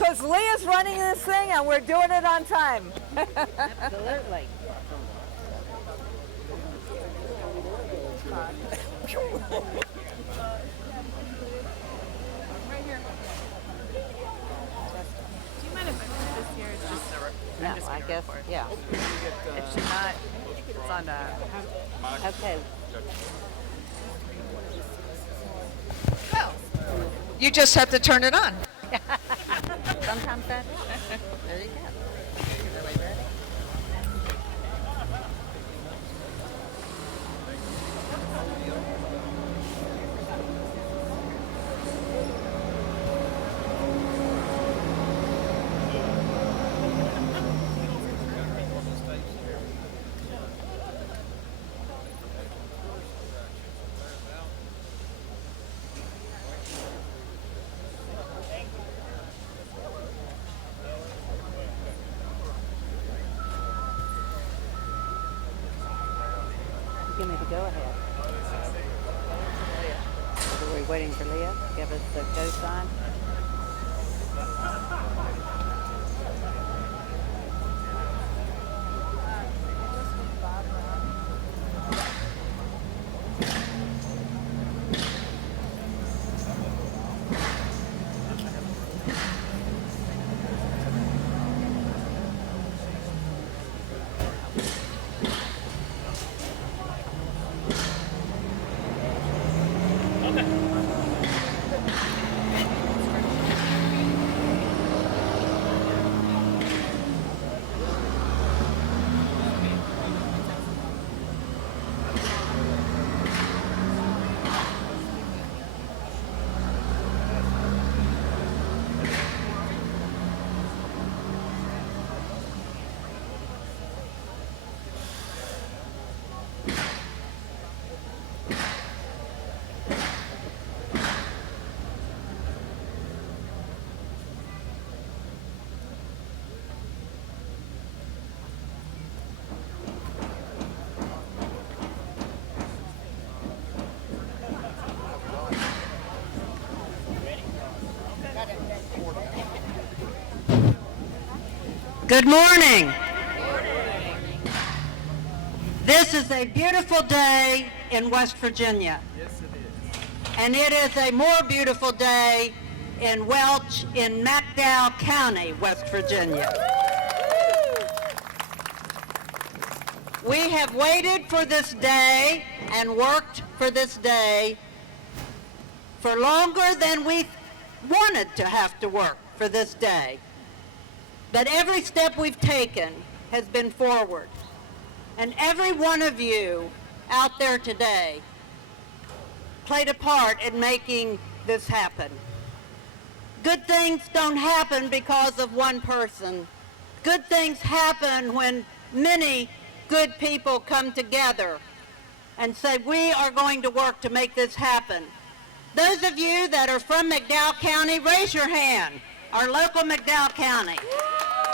because Leah's running this thing and we're doing it on time. Absolutely. Right here. Do you mind if I put this here? It's just No, I'm just I gonna guess, record. yeah. It should not. It's on. Okay. Well, you just have to turn it on. Sometimes that. There you go. Everybody ready? Give me the go-ahead. Are we waiting for Leah to give us the go sign? Good morning. This is a beautiful day in West Virginia. Yes, it is. And it is a more beautiful day in Welch in McDowell County, West Virginia. We have waited for this day and worked for this day for longer than we wanted to have to work for this day. But every step we've taken has been forward. And every one of you out there today played a part in making this happen. Good things don't happen because of one person. Good things happen when many good people come together and say, we are going to work to make this happen. Those of you that are from McDowell County, raise your hand. Our local McDowell County.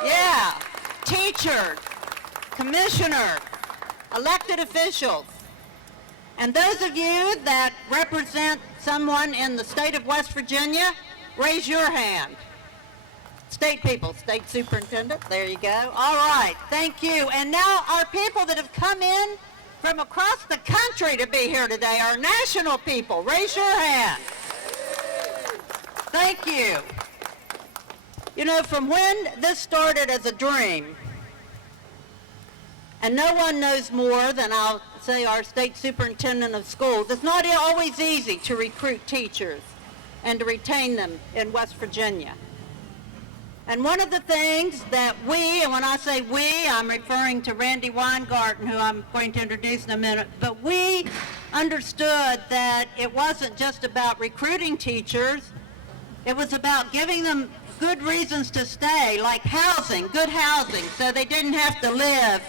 Yeah. Teachers, commissioners, elected officials. And those of you that represent someone in the state of West Virginia, raise your hand. State people, state superintendent, there you go. All right, thank you. And now our people that have come in from across the country to be here today, our national people, raise your hand. Thank you. You know, from when this started as a dream, and no one knows more than I'll say our state superintendent of schools, it's not always easy to recruit teachers and to retain them in West Virginia. And one of the things that we, and when I say we, I'm referring to Randy Weingarten, who I'm going to introduce in a minute, but we understood that it wasn't just about recruiting teachers, it was about giving them good reasons to stay, like housing, good housing, so they didn't have to live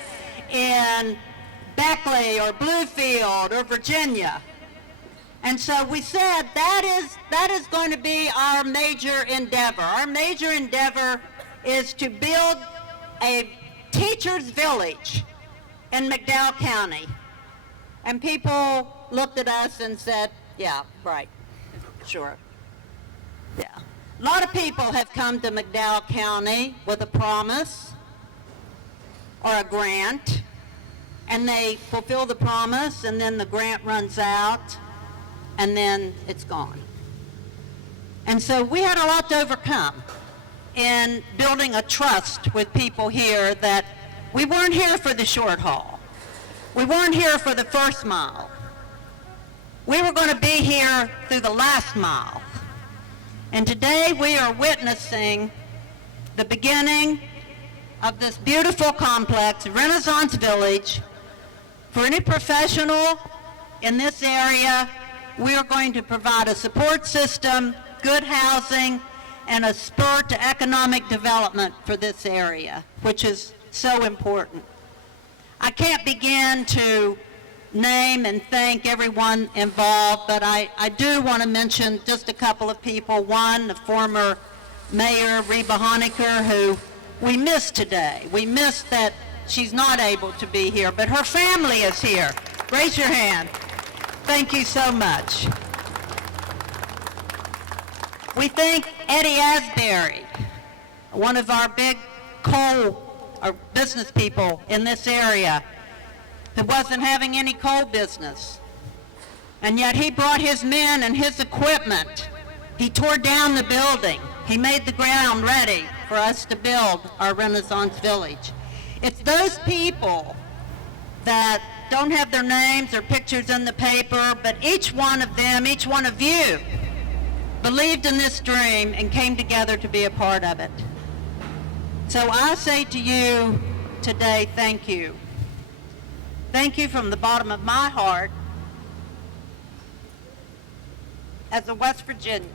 in Beckley or Bluefield or Virginia. And so we said that is going to be our major endeavor. Our major endeavor is to build a teacher's village in McDowell County. And people looked at us and said, yeah, right, sure, yeah. A lot of people have come to McDowell County with a promise or a grant, and they fulfill the promise, and then the grant runs out, and then it's gone. And so we had a lot to overcome in building a trust with people here that we weren't here for the short haul. We weren't here for the first mile. We were going to be here through the last mile. And today we are witnessing the beginning of this beautiful complex, Renaissance Village. For any professional in this area, we are going to provide a support system, good housing, and a spur to economic development for this area, which is so important. I can't begin to name and thank everyone involved, but I do want to mention just a couple of people. One, the former Mayor, Reba Honecker, who we miss today. We miss that she's not able to be here, but her family is here. Raise your hand. Thank you so much. We thank Eddie Asbury, one of our big coal or business people in this area, that wasn't having any coal business. And yet he brought his men and his equipment. He tore down the building. He made the ground ready for us to build our Renaissance Village. It's those people that don't have their names or pictures in the paper, but each one of them, each one of you, believed in this dream and came together to be a part of it. So I say to you today, thank you. Thank you from the bottom of my heart as a West Virginian.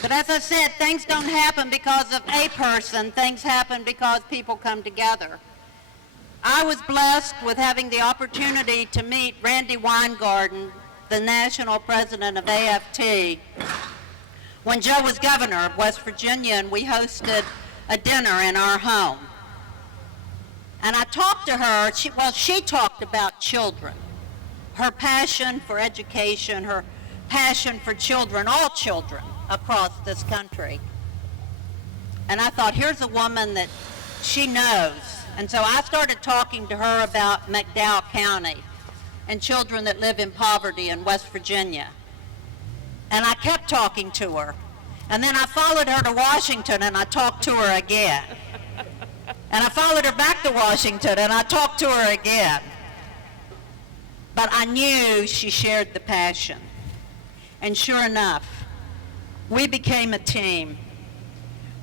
But as I said, things don't happen because of a person. Things happen because people come together. I was blessed with having the opportunity to meet Randy Weingarten, the national president of AFT, when Joe was governor of West Virginia, and we hosted a dinner in our home. And I talked to her, she talked about children, her passion for education, her passion for children, all children across this country. And I thought, here's a woman that she knows. And so I started talking to her about McDowell County and children that live in poverty in West Virginia. And I kept talking to her. And then I followed her to Washington and I talked to her again. And I followed her back to Washington and I talked to her again. But I knew she shared the passion. And sure enough, we became a team.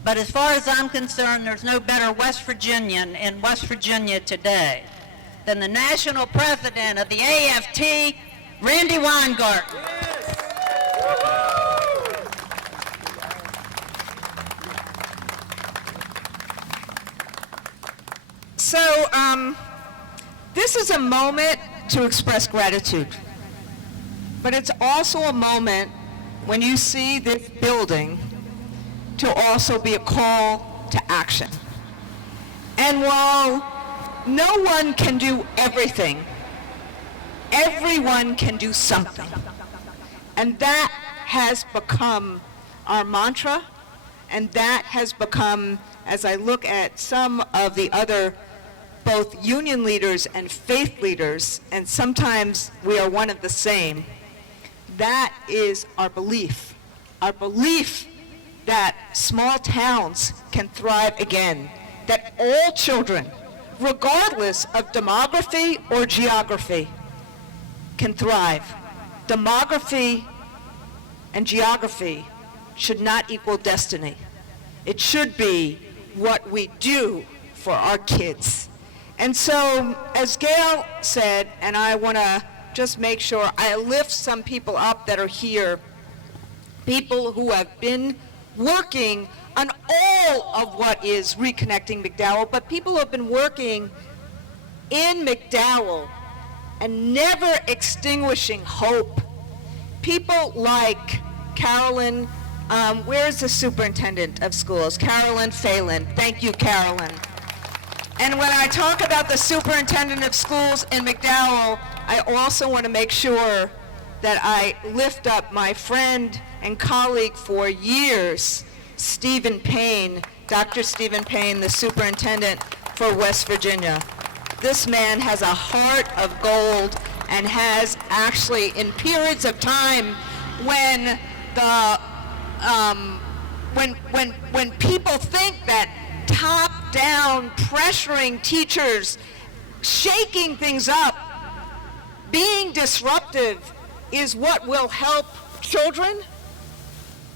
But as far as I'm concerned, there's no better West Virginian in West Virginia today than the national president of the AFT, Randy Weingarten. So this is a moment to express gratitude, but it's also a moment when you see this building to also be a call to action. And while no one can do everything, everyone can do something. And that has become our mantra, and that has become, as I look at some of the other both union leaders and faith leaders, and sometimes we are one of the same, that is our belief that small towns can thrive again, that all children, regardless of demography or geography, can thrive. Demography and geography should not equal destiny. It should be what we do for our kids. And so, as Gail said, and I want to just make sure I lift some people up that are here, people who have been working on all of what is Reconnecting McDowell, but people who have been working in McDowell and never extinguishing hope. People like Carolyn, where's the superintendent of schools? Carolyn Phelan. Thank you, Carolyn. And when I talk about the Superintendent of Schools in McDowell, I also want to make sure that I lift up my friend and colleague for years, Stephen Payne, Dr. Stephen Payne, the superintendent for West Virginia. This man has a heart of gold and has actually, in periods of time when the when people think that top-down pressuring teachers, shaking things up, being disruptive is what will help children,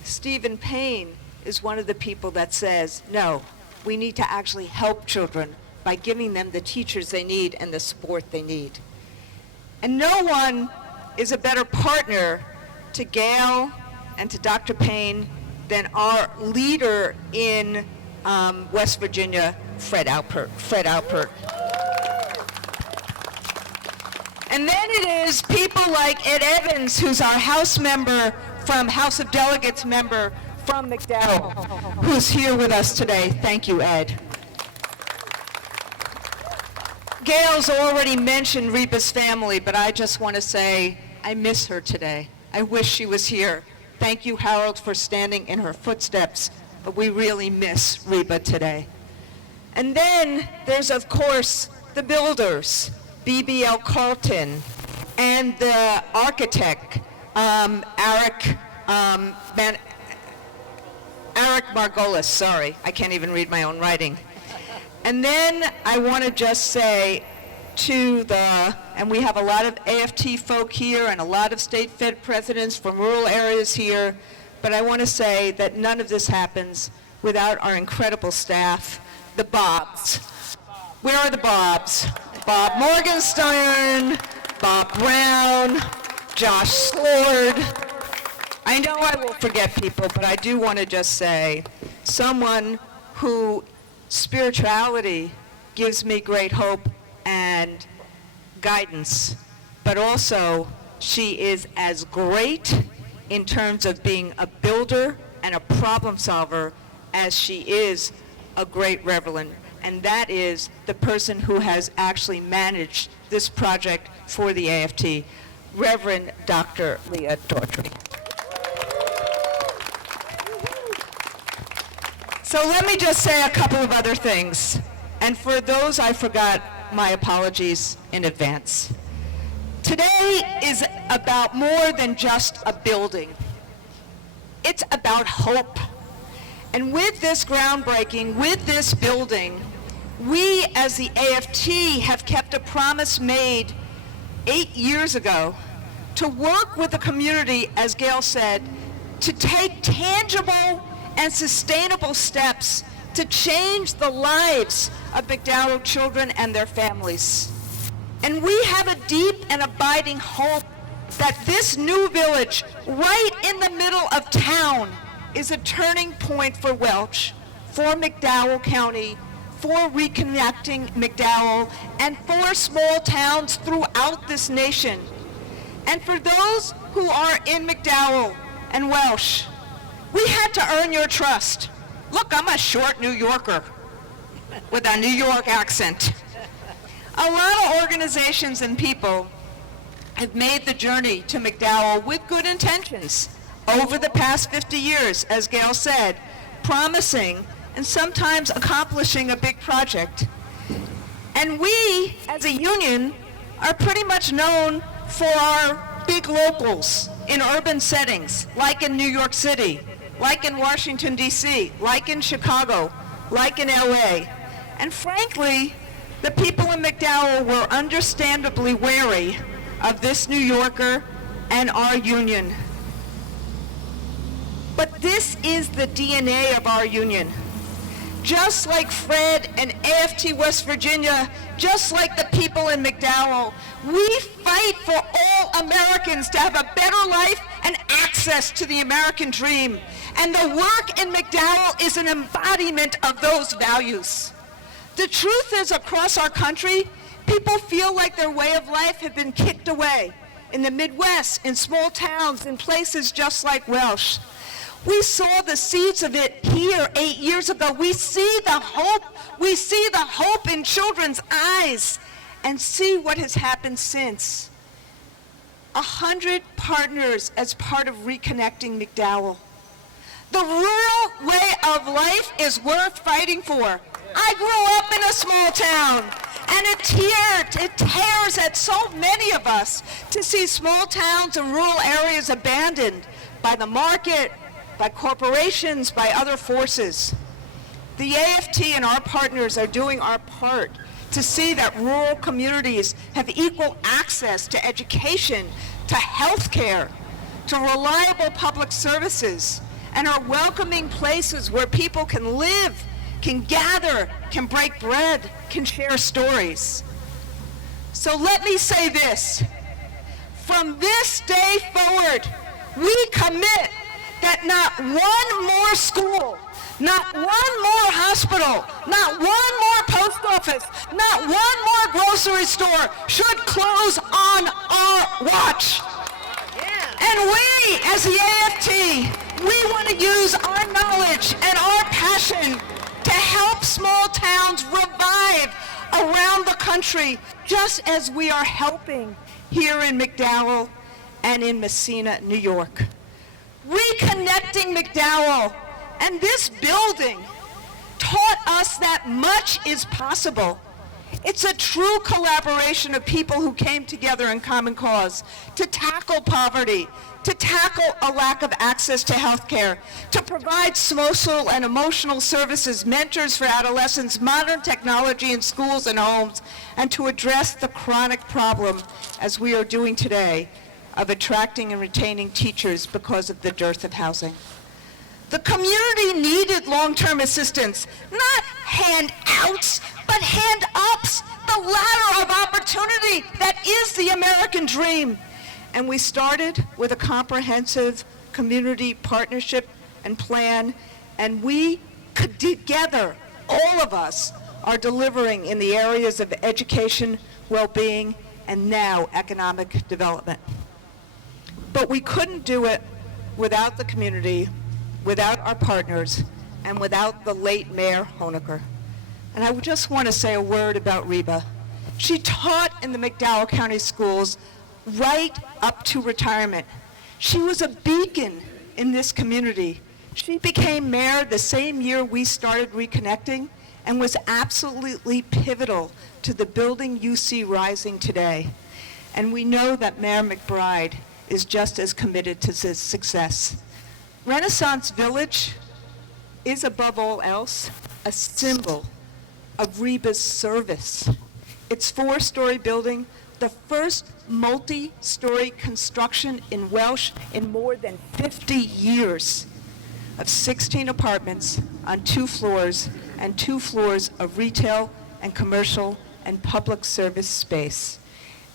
Stephen Payne is one of the people that says, no, we need to actually help children by giving them the teachers they need and the support they need. And no one is a better partner to Gail and to Dr. Payne than our leader in West Virginia, Fred Alpert. And then it is people like Ed Evans, who's our House member House of Delegates member from McDowell, who's here with us today. Thank you, Ed. Gail's already mentioned Reba's family, but I just want to say I miss her today. I wish she was here. Thank you, Harold, for standing in her footsteps, but we really miss Reba today. And then there's, of course, the builders, BBL Carlton, and the architect, Eric Margolis, sorry, I can't even read my own writing. And then I want to just say and we have a lot of AFT folk here and a lot of state Fed presidents from rural areas here, but I want to say that none of this happens without our incredible staff, the Bobs. Where are the Bobs? Bob Morgenstern, Bob Brown, Josh Sword. I know I will forget people, but I do want to just say, someone who spirituality gives me great hope and guidance, but also she is as great in terms of being a builder and a problem solver as she is a great reverend, and that is the person who has actually managed this project for the AFT, Reverend Dr. Leah Daughtry. So let me just say a couple of other things, and for those I forgot, my apologies in advance. Today is about more than just a building. It's about hope. And with this groundbreaking, with this building, we as the AFT have kept a promise made 8 years ago to work with the community, as Gail said, to take tangible and sustainable steps to change the lives of McDowell children and their families. And we have a deep and abiding hope that this new village right in the middle of town is a turning point for Welch, for McDowell County, for Reconnecting McDowell, and for small towns throughout this nation. And for those who are in McDowell and Welsh, we had to earn your trust. Look, I'm a short New Yorker with a New York accent. A lot of organizations and people have made the journey to McDowell with good intentions over the past 50 years, as Gail said, promising and sometimes accomplishing a big project. And we, as a union, are pretty much known for our big locals in urban settings, like in New York City, like in Washington, D.C., like in Chicago, like in L.A. And frankly, the people in McDowell were understandably wary of this New Yorker and our union. But this is the DNA of our union. Just like Fred and AFT West Virginia, just like the people in McDowell, we fight for all Americans to have a better life and access to the American dream. And the work in McDowell is an embodiment of those values. The truth is, across our country, people feel like their way of life have been kicked away. In the Midwest, in small towns, in places just like Welsh. We saw the seeds of it here 8 years ago. We see the hope. We see the hope in children's eyes, and see what has happened since. 100 partners as part of Reconnecting McDowell. The rural way of life is worth fighting for. I grew up in a small town, and it tears at so many of us to see small towns and rural areas abandoned by the market, by corporations, by other forces. The AFT and our partners are doing our part to see that rural communities have equal access to education, to health care, to reliable public services, and are welcoming places where people can live, can gather, can break bread, can share stories. So let me say this. From this day forward, we commit that not one more school, not one more hospital, not one more post office, not one more grocery store should close on our watch. And we, as the AFT, we want to use our knowledge and our passion to help small towns revive around the country, just as we are helping here in McDowell and in Messina, New York. Reconnecting McDowell and this building taught us that much is possible. It's a true collaboration of people who came together in common cause to tackle poverty, to tackle a lack of access to health care, to provide social and emotional services, mentors for adolescents, modern technology in schools and homes, and to address the chronic problem, as we are doing today, of attracting and retaining teachers because of the dearth of housing. The community needed long-term assistance, not handouts, but hand-ups, the ladder of opportunity that is the American dream. And we started with a comprehensive community partnership and plan, and we together, all of us, are delivering in the areas of education, well-being, and now economic development. But we couldn't do it without the community, without our partners, and without the late Mayor Honecker. And I just want to say a word about Reba. She taught in the McDowell County schools right up to retirement. She was a beacon in this community. She became mayor the same year we started Reconnecting and was absolutely pivotal to the building you see rising today. And we know that Mayor McBride is just as committed to this success. Renaissance Village is, above all else, a symbol of Reba's service. Its 4-story building, the first multi-story construction in Welch in more than 50 years, of 16 apartments on 2 floors and 2 floors of retail and commercial and public service space.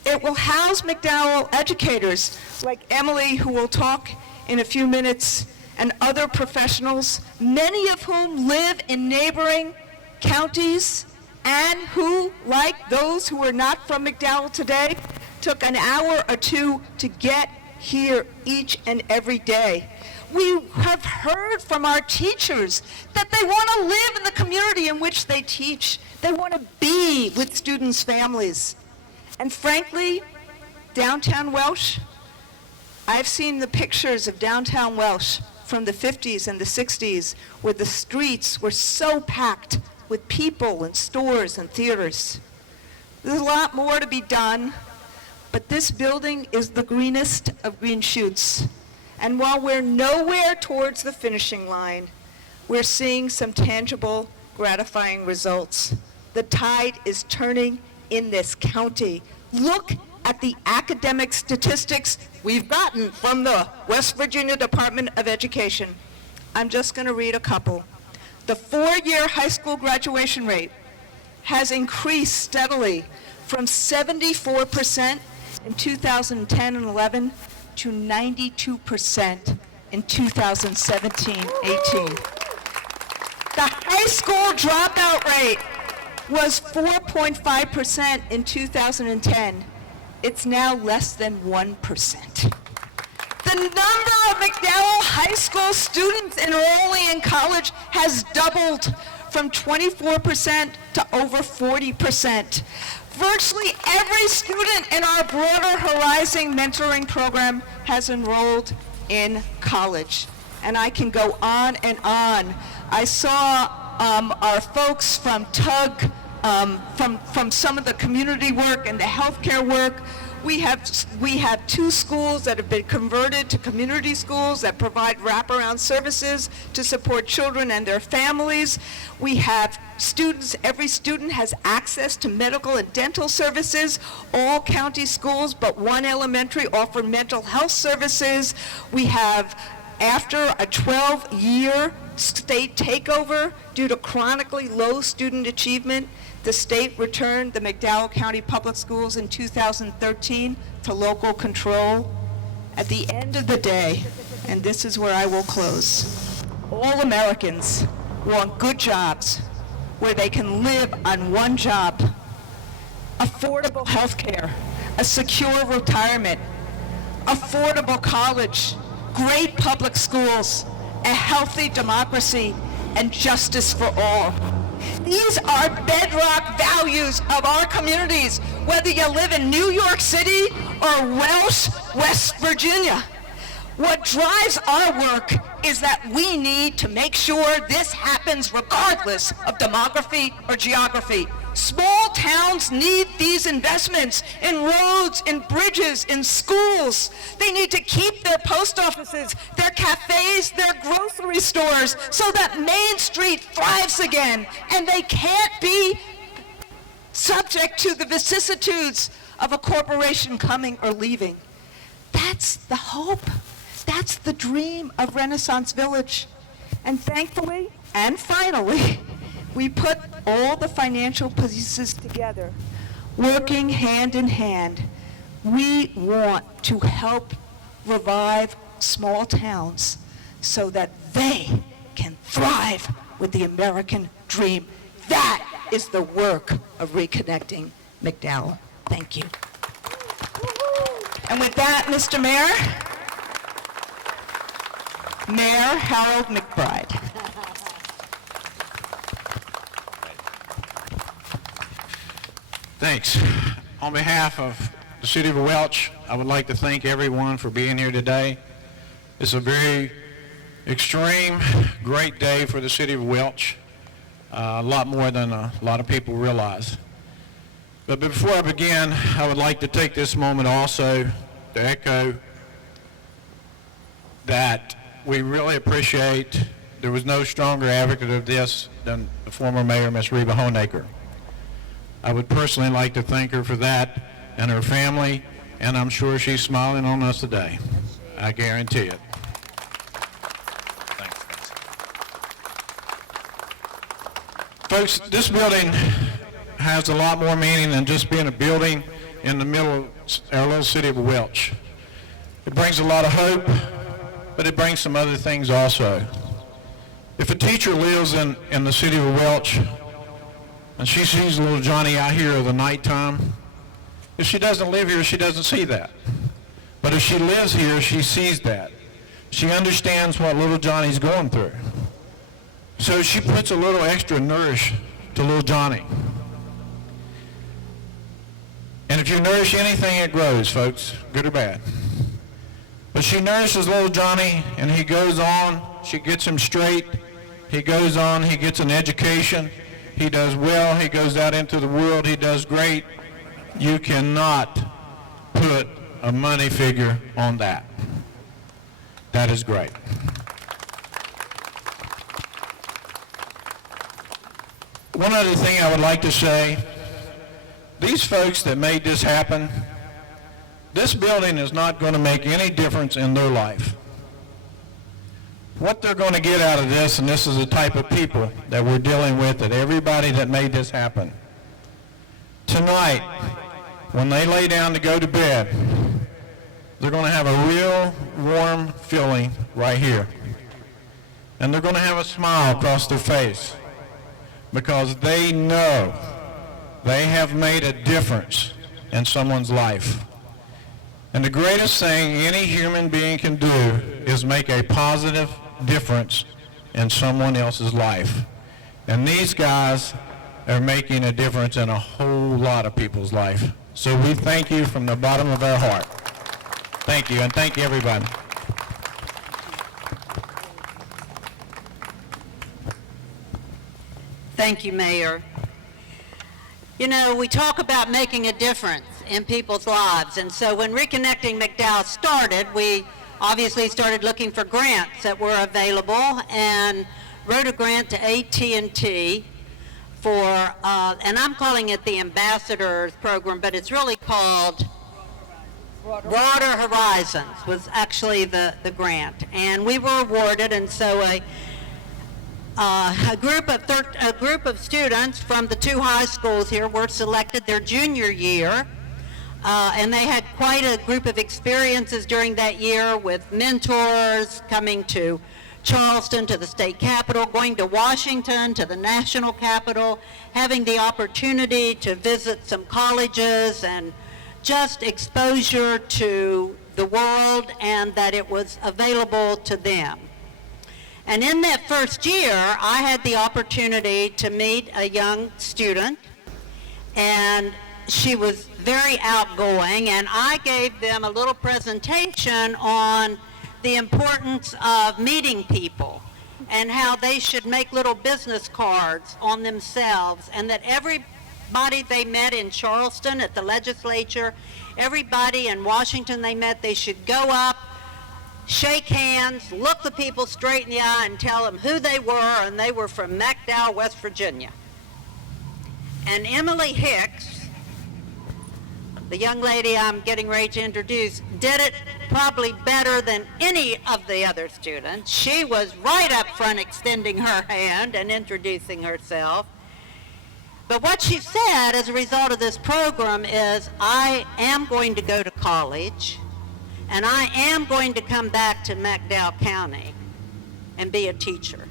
It will house McDowell educators like Emily, who will talk in a few minutes, and other professionals, many of whom live in neighboring counties and who, like those who are not from McDowell today, took an hour or 2 to get here each and every day. We have heard from our teachers that they want to live in the community in which they teach. They want to be with students' families. And frankly, downtown Welch, I've seen the pictures of downtown Welch from the 50s and the 60s where the streets were so packed with people and stores and theaters. There's a lot more to be done, but this building is the greenest of green shoots. And while we're nowhere towards the finishing line, we're seeing some tangible, gratifying results. The tide is turning in this county. Look at the academic statistics we've gotten from the West Virginia Department of Education. I'm just going to read a couple. The 4-year high school graduation rate has increased steadily from 74% in 2010 and 11 to 92% in 2017-18. The high school dropout rate was 4.5% in 2010. It's now less than 1%. The The number of McDowell High School students enrolling in college has doubled from 24% to over 40%. Virtually every student in our broader Horizon mentoring program has enrolled in college. And I can go on and on. I saw our folks from TUG, from some of the community work and the healthcare work. We have 2 schools that have been converted to community schools that provide wraparound services to support children and their families. We have students, every student has access to medical and dental services. All county schools but one elementary offer mental health services. We have, after a 12-year state takeover due to chronically low student achievement, the state returned the McDowell County Public Schools in 2013 to local control. At the end of the day, and this is where I will close, all Americans want good jobs where they can live on one job, affordable health care, a secure retirement, affordable college, great public schools, a healthy democracy, and justice for all. These are bedrock values of our communities, whether you live in New York City or Welch, West Virginia. What drives our work is that we need to make sure this happens regardless of demography or geography. Small towns need these investments in roads, in bridges, in schools. They need to keep their post offices, their cafes, their grocery stores, so that Main Street thrives again, and they can't be subject to the vicissitudes of a corporation coming or leaving. That's the hope. That's the dream of Renaissance Village. And thankfully, and finally, we put all the financial pieces together, working hand in hand. We want to help revive small towns so that they can thrive with the American dream. That is the work of Reconnecting McDowell. Thank you. And with that, Mr. Mayor, Mayor Harold McBride. Thanks. On behalf of the City of Welch, I would like to thank everyone for being here today. It's a very extreme, great day for the City of Welch, a lot more than a lot of people realize. But before I begin, I would like to take this moment also to echo that we really appreciate, there was no stronger advocate of this than the former mayor, Ms. Reba Honaker. I would personally like to thank her for that and her family, and I'm sure she's smiling on us today. I guarantee it. Thanks. Folks, this building has a lot more meaning than just being a building in the middle of our little city of Welch. It brings a lot of hope, but it brings some other things also. If a teacher lives in the city of Welch, and she sees little Johnny out here at the nighttime, if she doesn't live here, she doesn't see that. But if she lives here, she sees that. She understands what little Johnny's going through. So she puts a little extra nourish to little Johnny. And if you nourish anything, it grows, folks, good or bad. But she nourishes little Johnny, and he goes on, she gets him straight, he goes on, he gets an education, he does well, he goes out into the world, he does great. You cannot put a money figure on that. That is great. One other thing I would like to say, these folks that made this happen, this building is not going to make any difference in their life. What they're going to get out of this, and this is the type of people that we're dealing with, that everybody that made this happen. Tonight, when they lay down to go to bed, they're going to have a real warm feeling right here. And they're going to have a smile across their face because they know they have made a difference in someone's life. And the greatest thing any human being can do is make a positive difference in someone else's life. And these guys are making a difference in a whole lot of people's life. So we thank you from the bottom of our heart. Thank you, and thank you, everybody. Thank you, Mayor. You know, we talk about making a difference in people's lives, and so when Reconnecting McDowell started, we obviously started looking for grants that were available and wrote a grant to AT&T for, and I'm calling it the Ambassadors Program, but it's really called Broader Horizons was actually the grant. And we were awarded, and so a group of students from the two high schools here were selected their junior year, and they had quite a group of experiences during that year with mentors coming to Charleston, to the state capitol, going to Washington, to the national capitol, having the opportunity to visit some colleges and just exposure to the world and that it was available to them. And in that first year, I had the opportunity to meet a young student, and she was very outgoing, and I gave them a little presentation on the importance of meeting people and how they should make little business cards on themselves, and that everybody they met in Charleston at the legislature, everybody in Washington they met, they should go up, shake hands, look the people straight in the eye and tell them who they were, and they were from McDowell, West Virginia. And Emily Hicks, the young lady I'm getting ready to introduce, did it probably better than any of the other students. She was right up front extending her hand and introducing herself. But what she said as a result of this program is, I am going to go to college, and I am going to come back to McDowell County and be a teacher.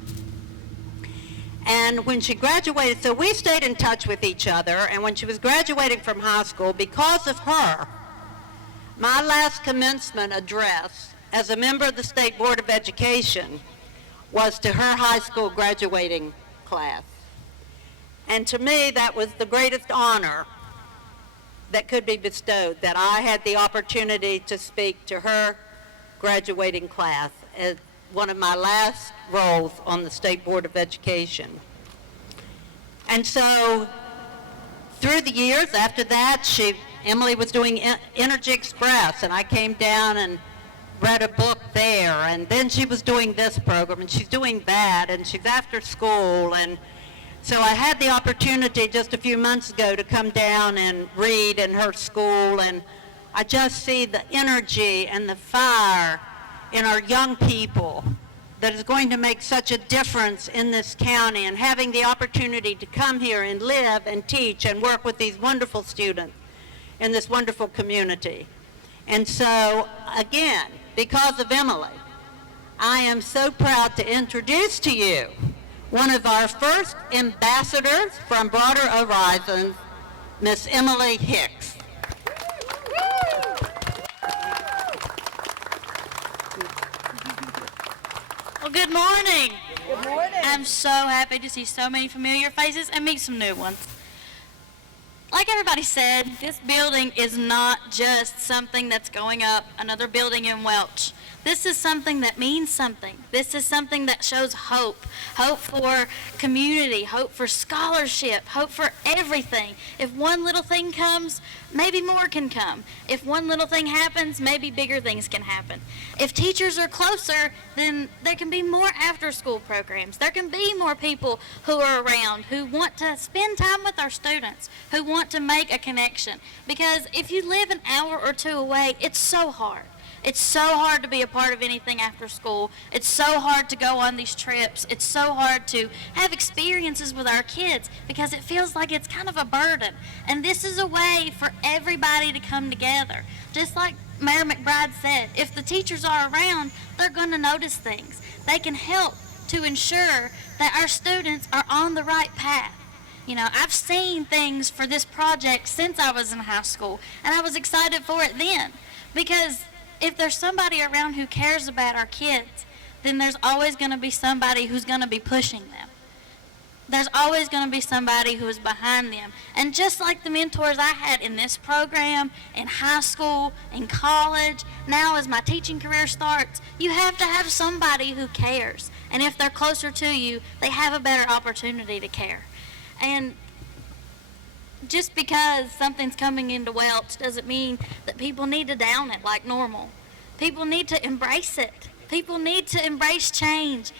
And when she graduated, so we stayed in touch with each other, and when she was graduating from high school, because of her, my last commencement address as a member of the State Board of Education was to her high school graduating class. And to me, that was the greatest honor that could be bestowed, that I had the opportunity to speak to her graduating class as one of my last roles on the State Board of Education. And so through the years after that, Emily was doing Energy Express, and I came down and read a book there, and then she was doing this program, and she's doing that, and she's after school. And so I had the opportunity just a few months ago to come down and read in her school, and I just see the energy and the fire in our young people that is going to make such a difference in this county, and having the opportunity to come here and live and teach and work with these wonderful students in this wonderful community. And so, again, because of Emily, I am so proud to introduce to you one of our first ambassadors from Broader Horizons, Miss Emily Hicks. Well, good morning. Good morning. I'm so happy to see so many familiar faces and meet some new ones. Like everybody said, this building is not just something that's going up, another building in Welch. This is something that means something. This is something that shows hope. Hope for community, hope for scholarship, hope for everything. If one little thing comes, maybe more can come. If one little thing happens, maybe bigger things can happen. If teachers are closer, then there can be more after-school programs. There can be more people who are around, who want to spend time with our students, who want to make a connection. Because if you live an hour or two away, it's so hard. It's so hard to be a part of anything after school. It's so hard to go on these trips. It's so hard to have experiences with our kids because it feels like it's kind of a burden. And this is a way for everybody to come together. Just like Mayor McBride said, if the teachers are around, they're going to notice things. They can help to ensure that our students are on the right path. You know, I've seen things for this project since I was in high school, and I was excited for it then. Because if there's somebody around who cares about our kids, then there's always going to be somebody who's going to be pushing them. There's always going to be somebody who is behind them. And just like the mentors I had in this program, in high school, in college, now as my teaching career starts, you have to have somebody who cares. And if they're closer to you, they have a better opportunity to care. And just because something's coming into Welch doesn't mean that people need to down it like normal. People need to embrace it. People need to embrace change.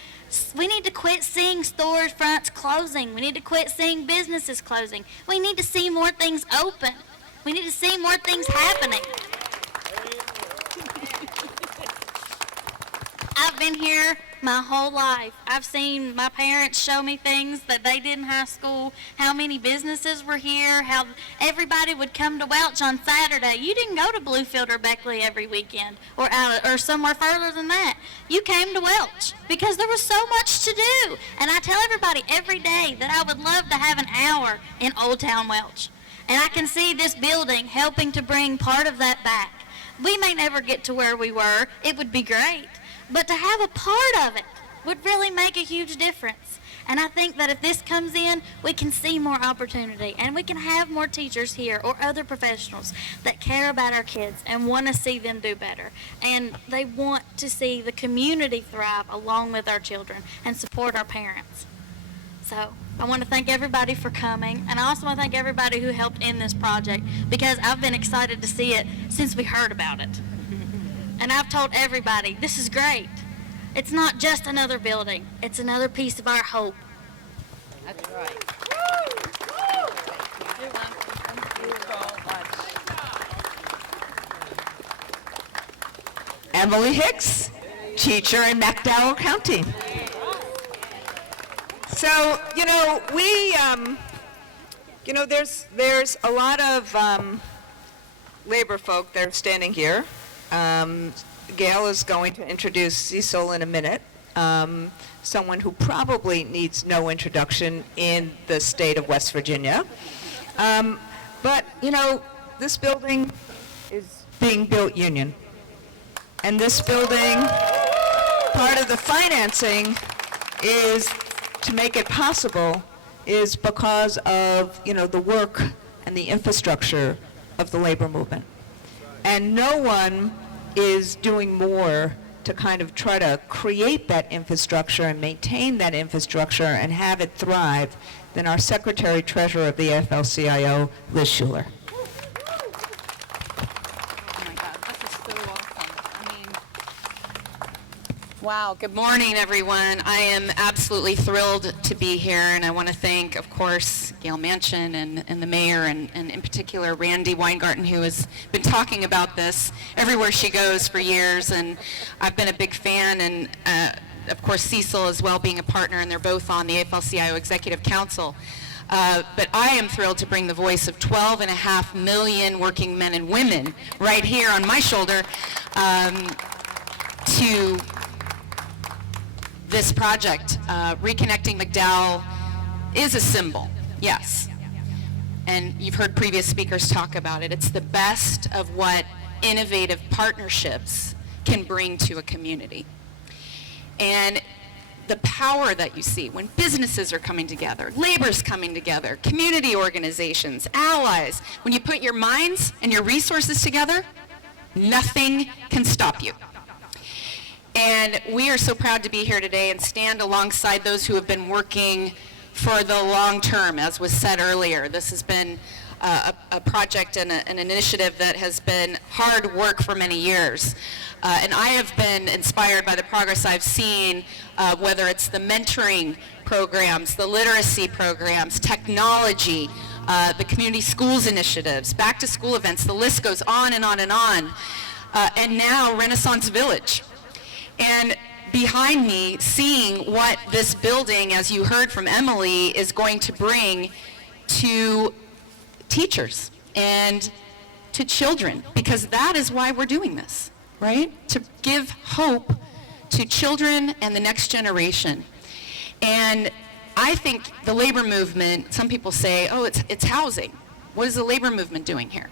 We need to quit seeing storefronts closing. We need to quit seeing businesses closing. We need to see more things open. We need to see more things happening. I've been here my whole life. I've seen my parents show me things that they did in high school, how many businesses were here, how everybody would come to Welch on Saturday. You didn't go to Bluefield or Beckley every weekend or somewhere further than that. You came to Welch because there was so much to do. And I tell everybody every day that I would love to have an hour in Old Town Welch. And I can see this building helping to bring part of that back. We may never get to where we were. It would be great. But to have a part of it would really make a huge difference. And I think that if this comes in, we can see more opportunity, and we can have more teachers here or other professionals that care about our kids and want to see them do better. And they want to see the community thrive along with our children and support our parents. So I want to thank everybody for coming, and I also want to thank everybody who helped in this project, because I've been excited to see it since we heard about it. And I've told everybody, this is great. It's not just another building. It's another piece of our hope. That's right. Thank you so much. Emily Hicks, teacher in McDowell County. So, there's a lot of labor folk that are standing here. Gail is going to introduce Cecil in a minute, someone who probably needs no introduction in the state of West Virginia. But, this building is being built union. And this building, part of the financing is to make it possible is because of, the work and the infrastructure of the labor movement. And no one is doing more to kind of try to create that infrastructure and maintain that infrastructure and have it thrive than our Secretary-Treasurer of the Afl-Cio, Liz Shuler. Oh my God, this is so awesome. Wow, good morning, everyone. I am absolutely thrilled to be here, and I want to thank, of course, Gail Manchin and the mayor, and in particular Randy Weingarten, who has been talking about this everywhere she goes for years, and I've been a big fan, and of course Cecil as well, being a partner, and they're both on the Afl-Cio Executive Council. But I am thrilled to bring the voice of 12.5 million working men and women right here on my shoulder to this project. Reconnecting McDowell is a symbol, yes. And you've heard previous speakers talk about it. It's the best of what innovative partnerships can bring to a community. And the power that you see when businesses are coming together, labor's coming together, community organizations, allies, when you put your minds and your resources together, nothing can stop you. And we are so proud to be here today and stand alongside those who have been working for the long term, as was said earlier. This has been a project and an initiative that has been hard work for many years. And I have been inspired by the progress I've seen, whether it's the mentoring programs, the literacy programs, technology, the community schools initiatives, back to school events, the list goes on and on and on. And now Renaissance Village. And behind me, seeing what this building, as you heard from Emily, is going to bring to teachers and to children, because that is why we're doing this, right? To give hope to children and the next generation. And I think the labor movement, some people say, oh, it's housing. What is the labor movement doing here?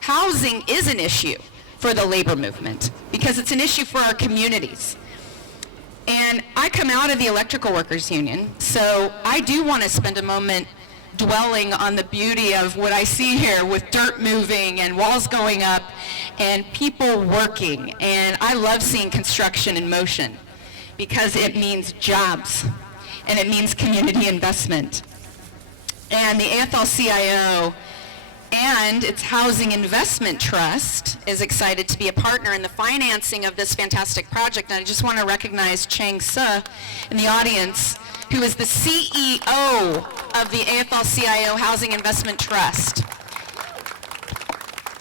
Housing is an issue for the labor movement because it's an issue for our communities. And I come out of the Electrical Workers Union, so I do want to spend a moment dwelling on the beauty of what I see here with dirt moving and walls going up and people working. And I love seeing construction in motion because it means jobs and it means community investment. And the Afl-Cio and its Housing Investment Trust is excited to be a partner in the financing of this fantastic project. And I just want to recognize Chang Suh in the audience, who is the CEO of the Afl-Cio Housing Investment Trust.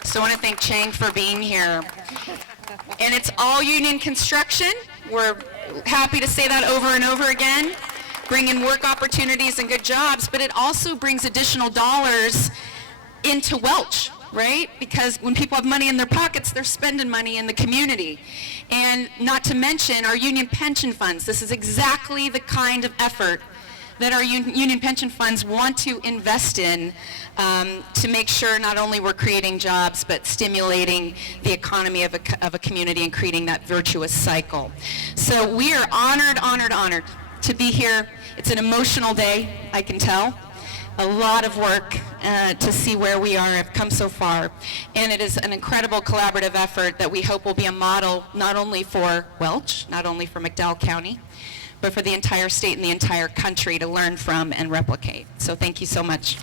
So I want to thank Chang for being here. And it's all union construction. We're happy to say that over and over again, bringing work opportunities and good jobs, but it also brings additional dollars into Welch, right? Because when people have money in their pockets, they're spending money in the community. And not to mention our union pension funds. This is exactly the kind of effort that our union pension funds want to invest in to make sure not only we're creating jobs, but stimulating the economy of a community and creating that virtuous cycle. So we are honored to be here. It's an emotional day, I can tell. A lot of work to see where we have come so far. And it is an incredible collaborative effort that we hope will be a model not only for Welch, not only for McDowell County, but for the entire state and the entire country to learn from and replicate. So thank you so much.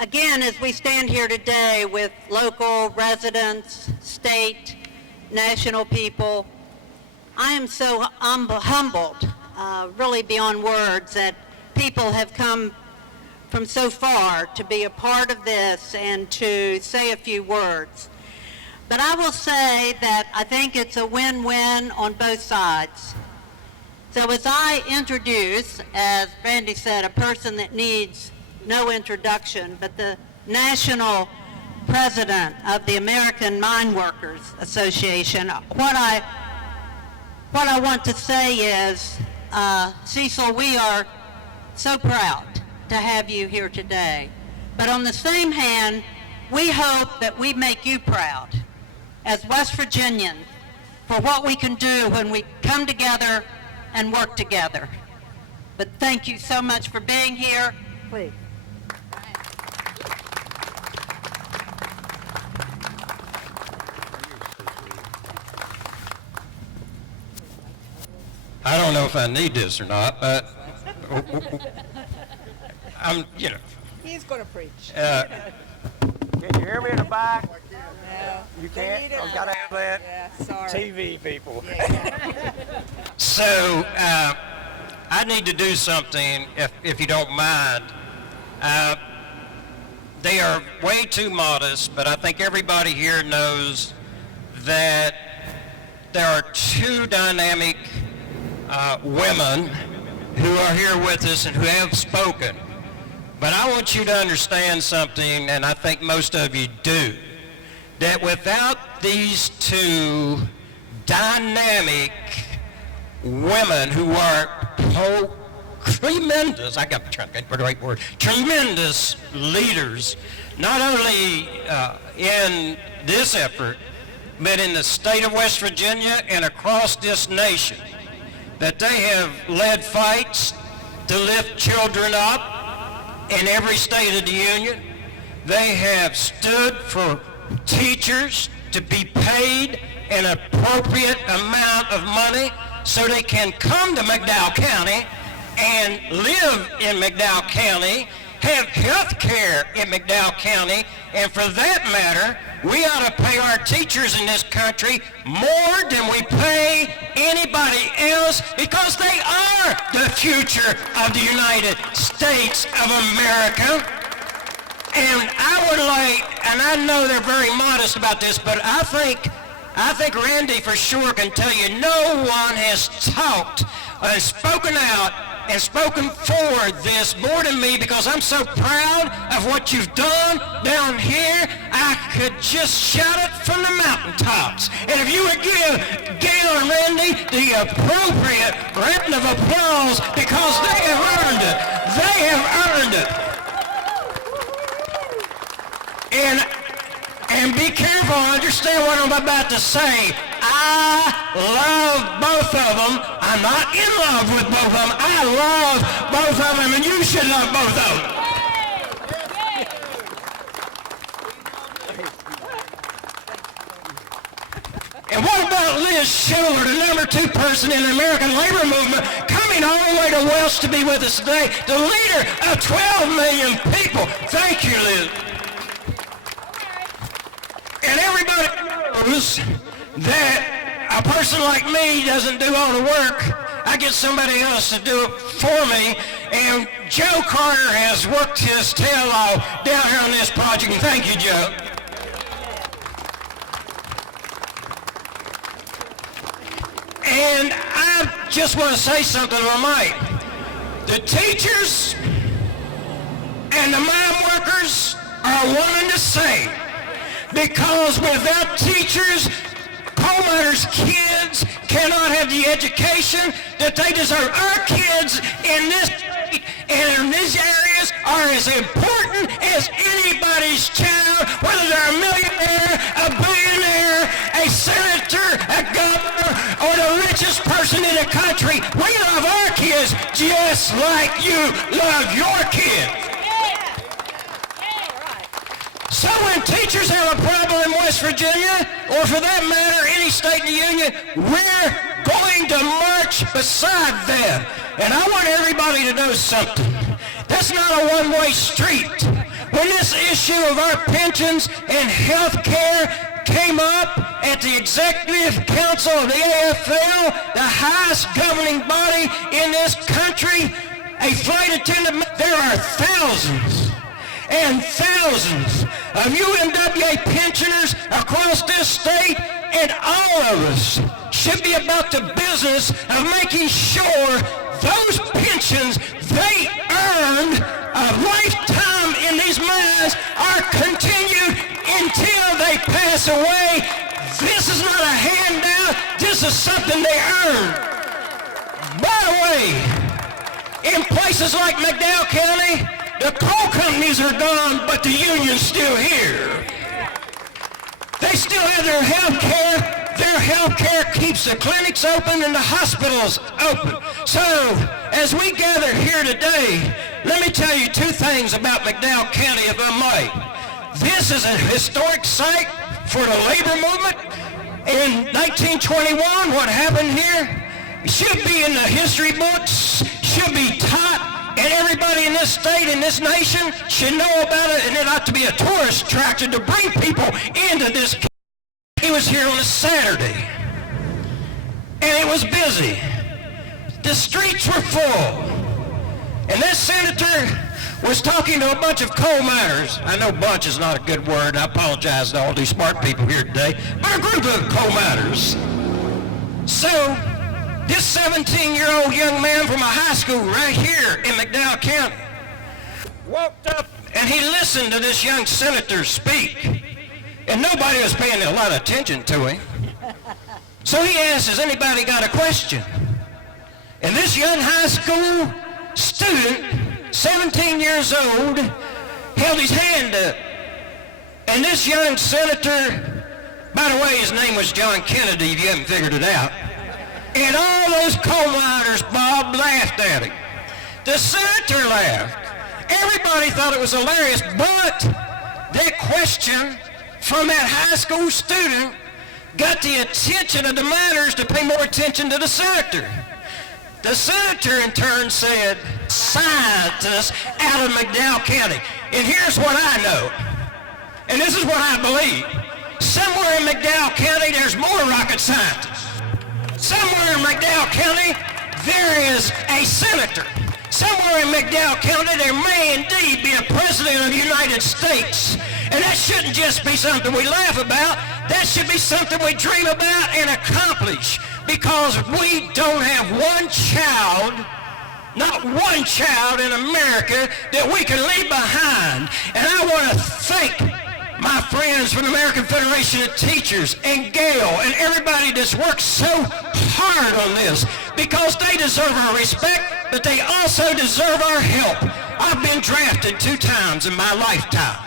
Again, as we stand here today with local residents, state, national people, I am so humbled, really beyond words, that people have come from so far to be a part of this and to say a few words. But I will say that I think it's a win-win on both sides. So as I introduce, as Randy said, a person that needs no introduction, but the national president of the American Mine Workers Association, what I want to say is, Cecil, we are so proud to have you here today. But on the same hand, we hope that we make you proud as West Virginians for what we can do when we come together and work together. But thank you so much for being here. Please. I don't know if I need this or not, but I'm, He's going to preach. Can you hear me in the back? No. You can't? I've got to have that. Yeah, sorry. TV people. Yeah. So, I need to do something, if you don't mind. They are way too modest, but I think everybody here knows that there are two dynamic women who are here with us and who have spoken. But I want you to understand something, and I think most of you do, that without these two dynamic women who are tremendous, I got to try to get the right word, tremendous leaders, not only in this effort, but in the state of West Virginia and across this nation, that they have led fights to lift children up in every state of the union. They have stood for teachers to be paid an appropriate amount of money so they can come to McDowell County and live in McDowell County, have health care in McDowell County, and for that matter, we ought to pay our teachers in this country more than we pay anybody else, because they are the future of the United States of America. And I would like, and I know they're very modest about this, but I think Randy for sure can tell you no one has talked and spoken out and spoken for this more than me, because I'm so proud of what you've done down here. I could just shout it from the mountaintops. And if you would give Gail and Randy the appropriate round of applause, because they have earned it. They have earned it. And be careful, understand what I'm about to say. I love both of them. I'm not in love with both of them. I love both of them, and you should love both of them. And what about Liz Shuler, the number 2 person in the American labor movement, coming all the way to Welch to be with us today, the leader of 12 million people. Thank you, Liz. And everybody knows that a person like me doesn't do all the work. I get somebody else to do it for me. And Joe Carter has worked his tail off down here on this project. And thank you, Joe. And I just want to say something tonight. The teachers and the mine workers are one and the same. Because without teachers, coal miners' kids cannot have the education that they deserve. Our kids in this state and in these areas are as important as anybody's child, whether they're a millionaire, a billionaire, a senator, a governor, or the richest person in the country. We love our kids just like you love your kids. So when teachers have a problem in West Virginia, or for that matter, any state in the union, we're going to march beside them. And I want everybody to know something. That's not a one-way street. When this issue of our pensions and health care came up at the Executive Council of the AFL, the highest governing body in this country, a flight attendant, there are thousands and thousands of UMWA pensioners across this state, and all of us should be about the business of making sure those pensions they earned a lifetime in these mines are continued until they pass away. This is not a handout. This is something they earn. By the way, in places like McDowell County, the coal companies are gone, but the union's still here. They still have their health care. Their health care keeps the clinics open and the hospitals open. So, as we gather here today, let me tell you 2 things about McDowell County, if I might. This is a historic site for the labor movement. In 1921, what happened here should be in the history books, should be taught, and everybody in this state, in this nation, should know about it, and it ought to be a tourist attraction to bring people into this. He was here on a Saturday, and it was busy. The streets were full, and this senator was talking to a bunch of coal miners. I know bunch is not a good word. I apologize to all these smart people here today, but a group of coal miners. So, this 17-year-old young man from a high school right here in McDowell County walked up and he listened to this young senator speak. And nobody was paying a lot of attention to him. So he asked, has anybody got a question? And this young high school student, 17 years old, held his hand up. And this young senator, by the way, his name was John Kennedy, if you haven't figured it out. And all those coal miners, Bob, laughed at him. The senator laughed. Everybody thought it was hilarious, but that question from that high school student got the attention of the miners to pay more attention to the senator. The senator, in turn, said, scientists out of McDowell County. And here's what I know, and this is what I believe. Somewhere in McDowell County, there's more rocket scientists. Somewhere in McDowell County, there is a senator. Somewhere in McDowell County, there may indeed be a president of the United States. And that shouldn't just be something we laugh about. That should be something we dream about and accomplish, because we don't have one child, not one child in America that we can leave behind. And I want to thank my friends from the American Federation of Teachers and Gail and everybody that's worked so hard on this, because they deserve our respect, but they also deserve our help. I've been drafted 2 times in my lifetime,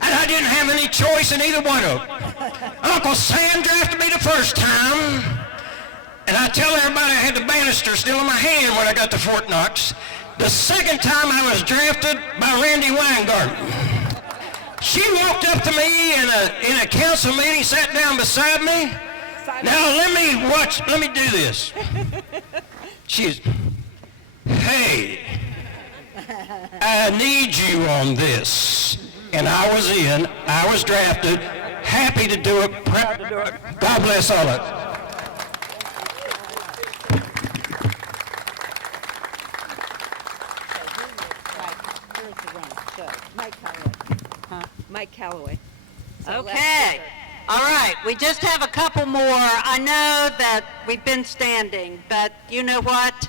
and I didn't have any choice in either one of them. Uncle Sam drafted me the first time, and I tell everybody I had the banister still in my hand when I got to Fort Knox. The second time I was drafted by Randy Weingarten. She walked up to me in a council meeting, sat down beside me. Now let me do this. She's, hey, I need you on this. And I was drafted, happy to do it, proud to do it. God bless all of us. Mike Calloway. Okay. All right. We just have a couple more. I know that we've been standing, but you know what?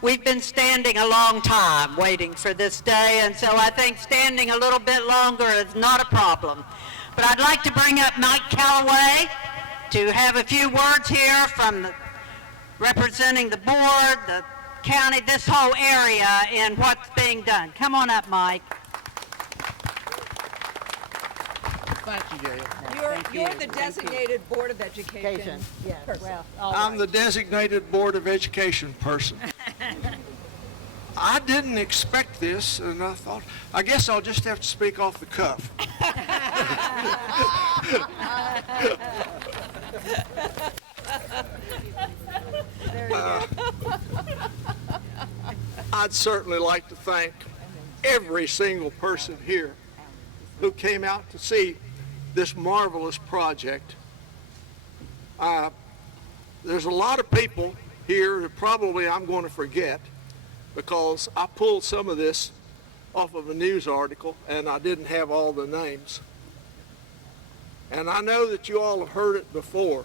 We've been standing a long time waiting for this day, and so I think standing a little bit longer is not a problem. But I'd like to bring up Mike Calloway to have a few words here from representing the board, the county, this whole area, and what's being done. Come on up, Mike. Thank you, Gail. You're the designated Board of Education person. I'm the designated Board of Education person. I didn't expect this, and I thought, I guess I'll just have to speak off the cuff. I'd certainly like to thank every single person here who came out to see this marvelous project. There's a lot of people here that probably I'm going to forget, because I pulled some of this off of a news article and I didn't have all the names. And I know that you all have heard it before,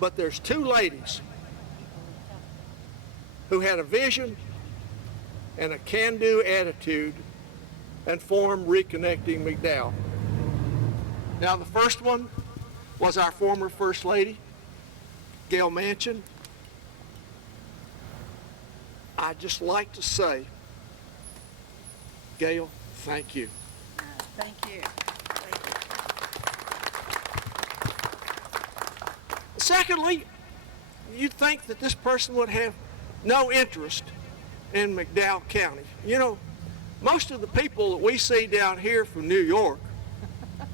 but there's 2 ladies who had a vision and a can-do attitude and formed Reconnecting McDowell. Now, the first one was our former First Lady, Gail Manchin. I'd just like to say, Gail, thank you. Thank you. Secondly, you'd think that this person would have no interest in McDowell County. You know, most of the people that we see down here from New York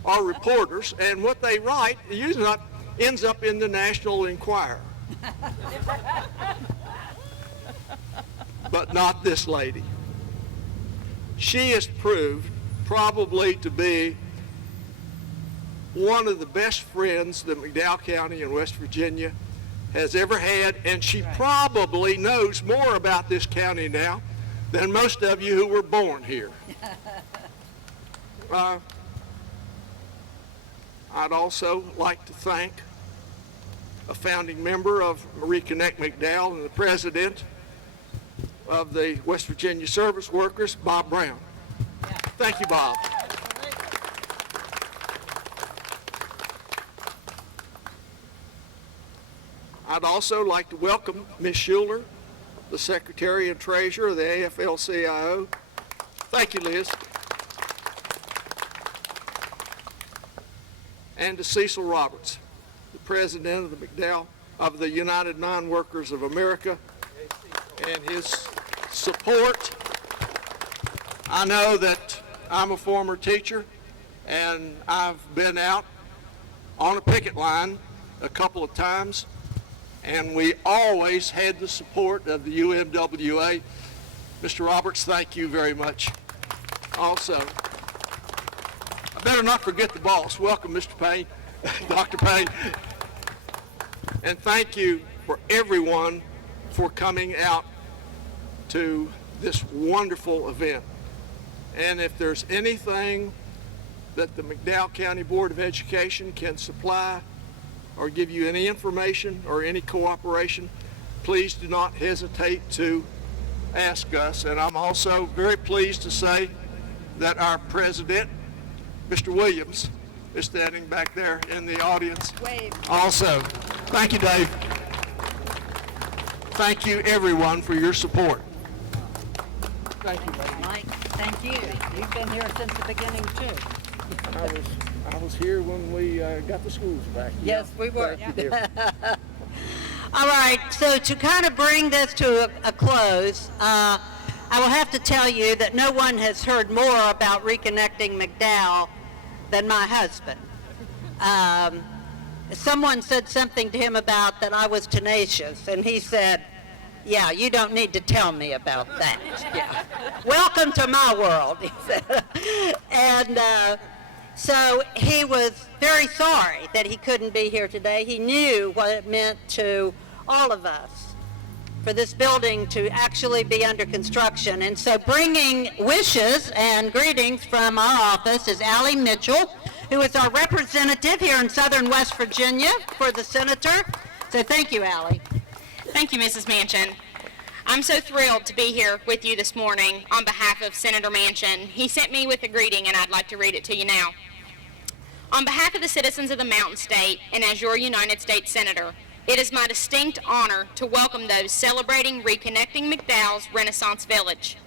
are reporters, and what they write usually ends up in the National Enquirer. But not this lady. She has proved probably to be one of the best friends that McDowell County in West Virginia has ever had, and she probably knows more about this county now than most of you who were born here. I'd also like to thank a founding member of Reconnect McDowell and the president of the West Virginia Service Workers, Bob Brown. Thank you, Bob. I'd also like to welcome Ms. Shuler, the Secretary and Treasurer of the Afl-Cio. Thank you, Liz. And to Cecil Roberts, the President of the United Mine Workers of America, and his support. I know that I'm a former teacher, and I've been out on a picket line a couple of times, and we always had the support of the UMWA. Mr. Roberts, thank you very much. Also, I better not forget the boss. Welcome, Mr. Payne, Dr. Payne. And thank you for everyone for coming out to this wonderful event. And if there's anything that the McDowell County Board of Education can supply or give you any information or any cooperation, please do not hesitate to ask us. And I'm also very pleased to say that our president, Mr. Williams, is standing back there in the audience. Wave. Also, thank you, Dave. Thank you, everyone, for your support. Thank you, buddy. Mike, thank you. You've been here since the beginning, too. I was here when we got the schools back. Yes, we were. Thank you, dear. All right, so to kind of bring this to a close, I will have to tell you that no one has heard more about Reconnecting McDowell than my husband. Someone said something to him about that I was tenacious, and he said, yeah, you don't need to tell me about that. Yeah. Welcome to my world, he said. And so he was very sorry that he couldn't be here today. He knew what it meant to all of us for this building to actually be under construction. And so bringing wishes and greetings from our office is Allie Mitchell, who is our representative here in Southern West Virginia for the senator. So thank you, Allie. Thank you, Mrs. Manchin. I'm so thrilled to be here with you this morning on behalf of Senator Manchin. He sent me with a greeting, and I'd like to read it to you now. On behalf of the citizens of the Mountain State, and as your United States Senator, it is my distinct honor to welcome those celebrating Reconnecting McDowell's Renaissance Village.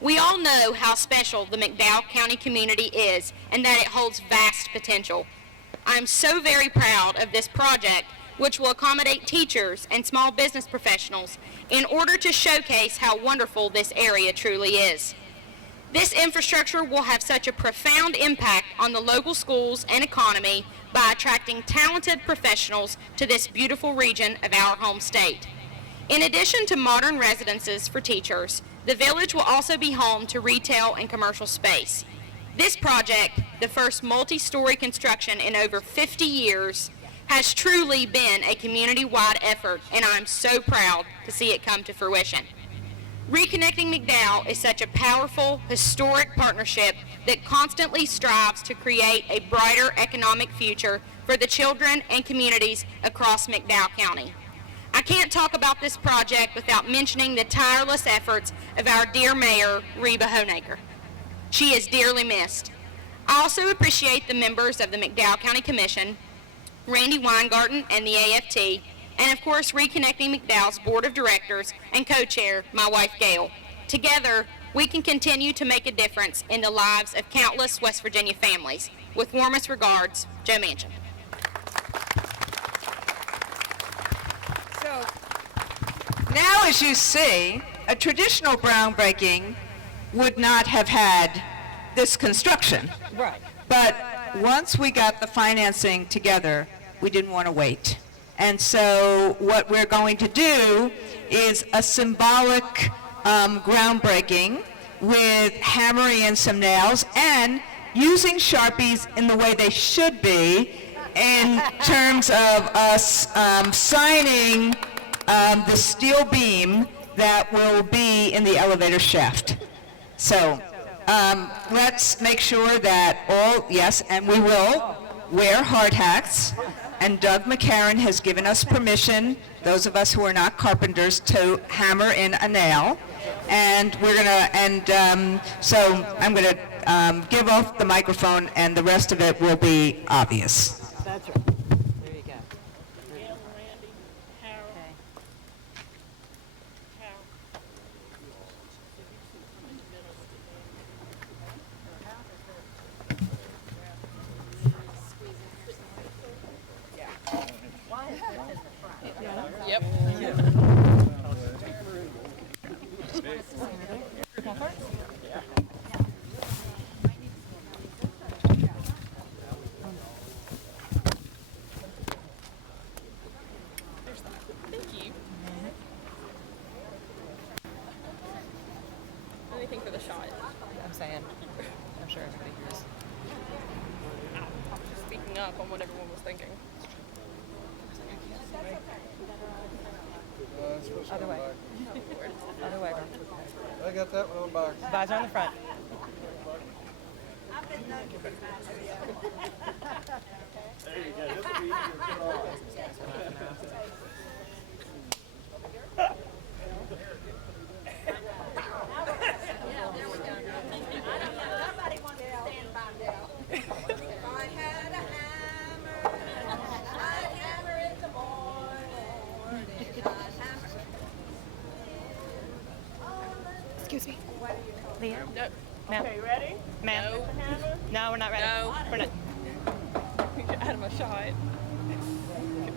We all know how special the McDowell County community is and that it holds vast potential. I am so very proud of this project, which will accommodate teachers and small business professionals in order to showcase how wonderful this area truly is. This infrastructure will have such a profound impact on the local schools and economy by attracting talented professionals to this beautiful region of our home state. In addition to modern residences for teachers, the village will also be home to retail and commercial space. This project, the first multi-story construction in over 50 years, has truly been a community-wide effort, and I'm so proud to see it come to fruition. Reconnecting McDowell is such a powerful, historic partnership that constantly strives to create a brighter economic future for the children and communities across McDowell County. I can't talk about this project without mentioning the tireless efforts of our dear Mayor, Reba Honaker. She is dearly missed. I also appreciate the members of the McDowell County Commission, Randy Weingarten and the AFT, and of course Reconnecting McDowell's Board of Directors and co-chair, my wife Gail. Together, we can continue to make a difference in the lives of countless West Virginia families. With warmest regards, Joe Manchin. So now, as you see, a traditional groundbreaking would not have had this construction. Right. But once we got the financing together, we didn't want to wait. And so what we're going to do is a symbolic groundbreaking with hammering in some nails and using Sharpies in the way they should be in terms of us signing the steel beam that will be in the elevator shaft. So let's make sure that all, yes, and we will wear hard hats. And Doug McCarron has given us permission, those of us who are not carpenters, to hammer in a nail. And we're gonna, so I'm gonna give off the microphone, and the rest of it will be obvious. That's right. There you go. Gail, Randy, Harold. Yep. Thank you. Anything for the shot. I'm saying, I'm sure everybody hears. I'm just speaking up on what everyone was thinking. Other way. Other way, bro. I got that one on back. Visor on the front. Excuse me. Leah? No. Ma'am? Okay, ready? Ma'am? No, we're not ready. No. We're not. We can add him a shot.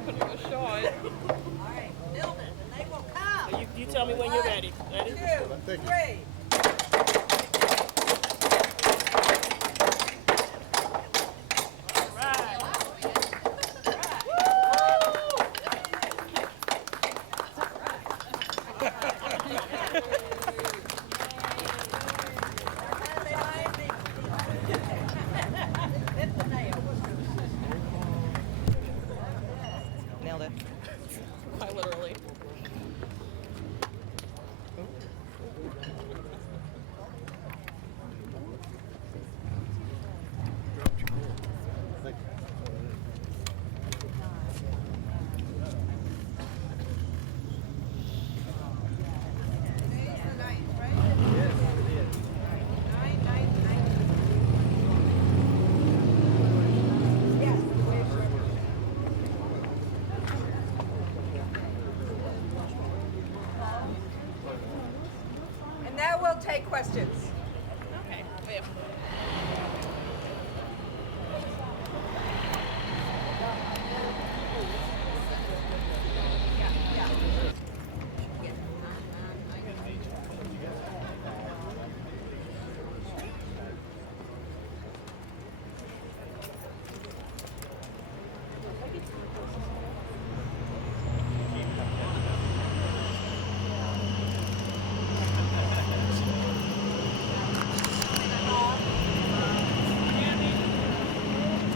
Put him a shot. You tell me when you're ready. Ready? 2, 3. Nailed it. Quite literally. And now we'll take questions. Okay. We have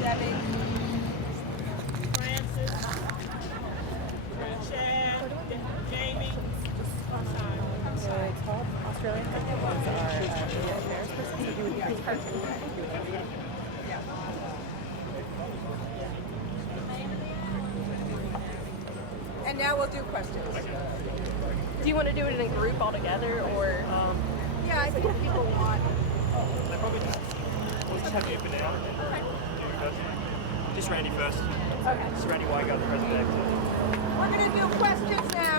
Debbie. Francis. Chad. Jamie. It's called Australian Ones are media affairs person, so you would be the person. And now we'll do questions. Do you want to do it in a group all together, or? Yeah, I think if people want. We'll just have you for now. Just Randy first. Okay. Just Randy Weiger, the president. We're going to do questions now.